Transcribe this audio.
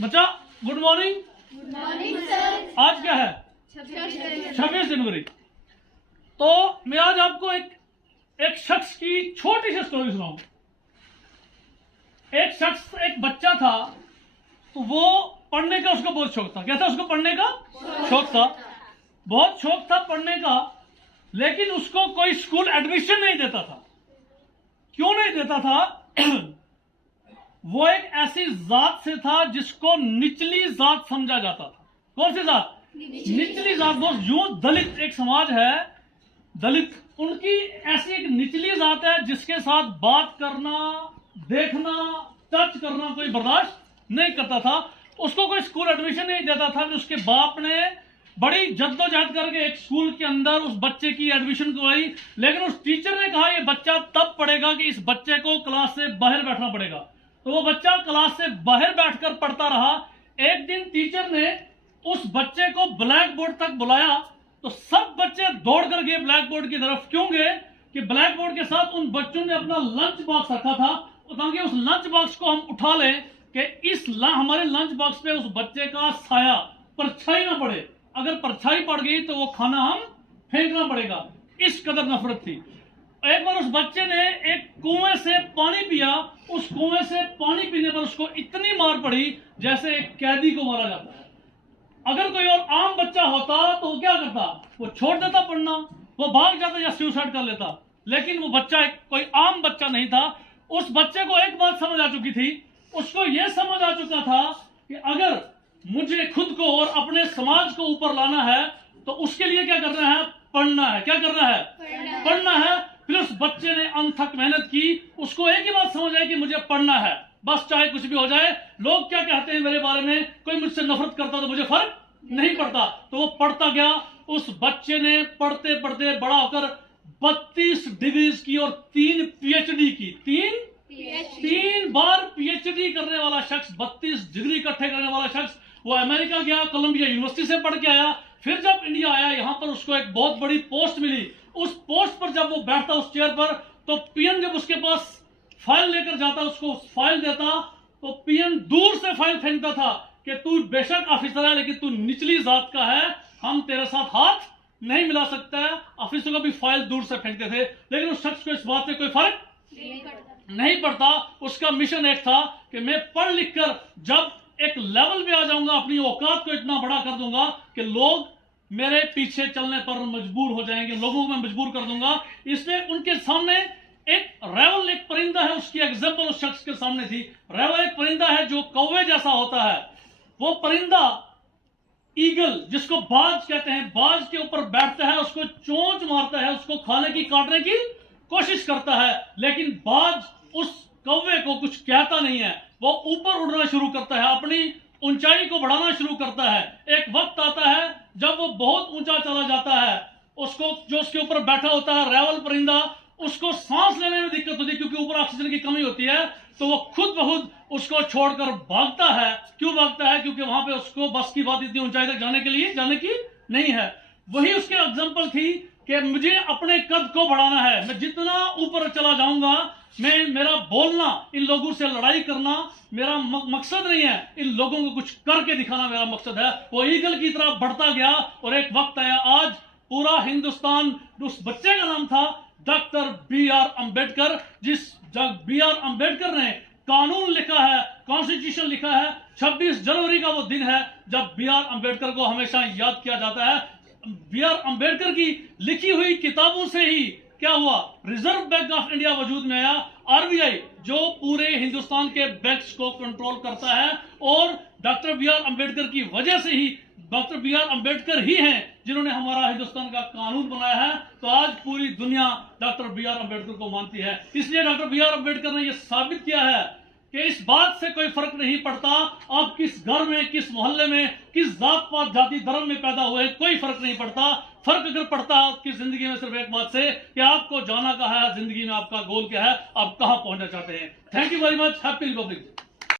बच्चा good morning. Good morning sir. आज क्या है? 26 जनवरी। तो मैं आज आपको एक शख्स की छोटी सी स्टोरी सुनाऊंगा। एक बच्चा था, तो वो पढ़ने का उसको बहुत शौक था। क्या था उसको? पढ़ने का शौक था, बहुत शौक था पढ़ने का। लेकिन उसको कोई स्कूल एडमिशन नहीं देता था। क्यों नहीं देता था? वो एक ऐसी जात से था जिसको निचली जात समझा जाता था। कौन सी जात? निचली जात। वो यूं दलित एक समाज है, दलित, उनकी ऐसी एक निचली जात है जिसके साथ बात करना, देखना, टच करना कोई बर्दाश्त नहीं करता था। उसको कोई स्कूल एडमिशन नहीं देता था। फिर उसके बाप ने बड़ी जद्दोजहद करके एक स्कूल के अंदर उस बच्चे की एडमिशन करवाई। लेकिन उस टीचर ने कहा ये बच्चा तब पढ़ेगा कि इस बच्चे को क्लास से बाहर बैठना पड़ेगा। तो वो बच्चा क्लास से बाहर बैठकर पढ़ता रहा। एक दिन टीचर ने उस बच्चे को ब्लैक बोर्ड तक बुलाया, तो सब बच्चे दौड़ कर गए ब्लैक बोर्ड की तरफ। क्यों गए? कि ब्लैक बोर्ड के साथ उन बच्चों ने अपना लंच बॉक्स रखा था, ताकि उस लंच बॉक्स को हम उठा लें कि हमारे लंच बॉक्स पे उस बच्चे का साया, परछाई ना पड़े। अगर परछाई पड़ गई तो वो खाना हम फेंकना पड़ेगा। इस कदर नफरत थी। एक बार उस बच्चे ने एक कुएं से पानी पिया। उस कुएं से पानी पीने पर उसको इतनी मार पड़ी जैसे एक कैदी को मारा जाता है। अगर कोई और आम बच्चा होता तो वो क्या करता? वो छोड़ देता पढ़ना, वो भाग जाता या सुसाइड कर लेता। लेकिन वो बच्चा कोई आम बच्चा नहीं था। उस बच्चे को एक बात समझ आ चुकी थी। उसको यह समझ आ चुका था कि अगर मुझे खुद को और अपने समाज को ऊपर लाना है तो उसके लिए क्या करना है? पढ़ना है। क्या करना है? पढ़ना है। फिर उस बच्चे ने अनथक मेहनत की। उसको एक ही बात समझ आई कि मुझे पढ़ना है, बस चाहे कुछ भी हो जाए। लोग क्या कहते हैं मेरे बारे में, कोई मुझसे नफरत करता तो मुझे फर्क नहीं पड़ता। तो वो पढ़ता गया। उस बच्चे ने पढ़ते पढ़ते बड़ा होकर 32 डिग्रीज की और 3 पीएचडी की। तीन बार पीएचडी करने वाला शख्स, 32 डिग्री इकट्ठे करने वाला शख्स, वो अमेरिका गया, कोलंबिया यूनिवर्सिटी से पढ़ के आया। फिर जब इंडिया आया, यहां पर उसको एक बहुत बड़ी पोस्ट मिली। उस पोस्ट पर जब वो बैठता उस चेयर पर, तो पीएन जब उसके पास फाइल लेकर जाता, उसको फाइल देता, तो पीएन दूर से फाइल फेंकता था कि तू बेशक ऑफिसर है लेकिन तू निचली जात का है, हम तेरे साथ हाथ नहीं मिला सकता है। ऑफिसर को भी फाइल दूर से फेंकते थे। लेकिन उस शख्स को इस बात से कोई फर्क नहीं पड़ता। उसका मिशन एक था कि मैं पढ़ लिख कर जब एक लेवल पे आ जाऊंगा, अपनी औकात को इतना बड़ा कर दूंगा कि लोग मेरे पीछे चलने पर मजबूर हो जाएंगे, लोगों को मैं मजबूर कर दूंगा। इसलिए उनके सामने एक रेवल, एक परिंदा है, उसकी एग्जाम्पल उस शख्स के सामने थी। रेवल एक परिंदा है जो कौवे जैसा होता है। वो परिंदा ईगल, जिसको बाज कहते हैं, बाज के ऊपर बैठता है, उसको चोंच मारता है, उसको खाने की, काटने की कोशिश करता है। लेकिन बाज उस कौवे को कुछ कहता नहीं है। वो ऊपर उड़ना शुरू करता है, अपनी ऊंचाई को बढ़ाना शुरू करता है। एक वक्त आता है जब वो बहुत ऊंचा चला जाता है, उसको जो उसके ऊपर बैठा होता है रेवल परिंदा, उसको सांस लेने में दिक्कत होती है क्योंकि ऊपर ऑक्सीजन की कमी होती है। तो वो खुद ब खुद उसको छोड़कर भागता है। क्यों भागता है? क्योंकि वहां पे उसको बस की बात इतनी ऊंचाई तक जाने की नहीं है। वही उसकी एग्जांपल थी कि मुझे अपने कद को बढ़ाना है। मैं जितना ऊपर चला जाऊंगा, मेरा बोलना, इन लोगों से लड़ाई करना मेरा मकसद नहीं है, इन लोगों को कुछ करके दिखाना मेरा मकसद है। वो ईगल की तरह बढ़ता गया और एक वक्त आया, आज पूरा हिंदुस्तान, उस बच्चे का नाम था डॉक्टर बी.आर. अंबेडकर। जिस बी.आर. अंबेडकर ने कानून लिखा है, कॉन्स्टिट्यूशन लिखा है। 26 जनवरी का वो दिन है जब बी.आर. अंबेडकर को हमेशा याद किया जाता है। बी.आर. अंबेडकर की लिखी हुई किताबों से ही क्या हुआ? रिजर्व बैंक ऑफ इंडिया वजूद में आया, आरबीआई, जो पूरे हिंदुस्तान के बैंक्स को कंट्रोल करता है। और डॉक्टर बी.आर. अंबेडकर की वजह से ही, डॉक्टर बी.आर. अंबेडकर ही हैं जिन्होंने हमारा हिंदुस्तान का कानून बनाया है। तो आज पूरी दुनिया डॉक्टर बी.आर. अंबेडकर को मानती है। इसलिए डॉक्टर बी.आर. अंबेडकर ने यह साबित किया है कि इस बात से कोई फर्क नहीं पड़ता आप किस घर में, किस मोहल्ले में, किस जात पात, जाति, धर्म में पैदा हुए, कोई फर्क नहीं पड़ता। फर्क अगर पड़ता है आपकी जिंदगी में सिर्फ एक बात से कि आपको जाना कहाँ है, जिंदगी में आपका गोल क्या है, आप कहाँ पहुंचना चाहते हैं। Thank you very much. Happy Republic day.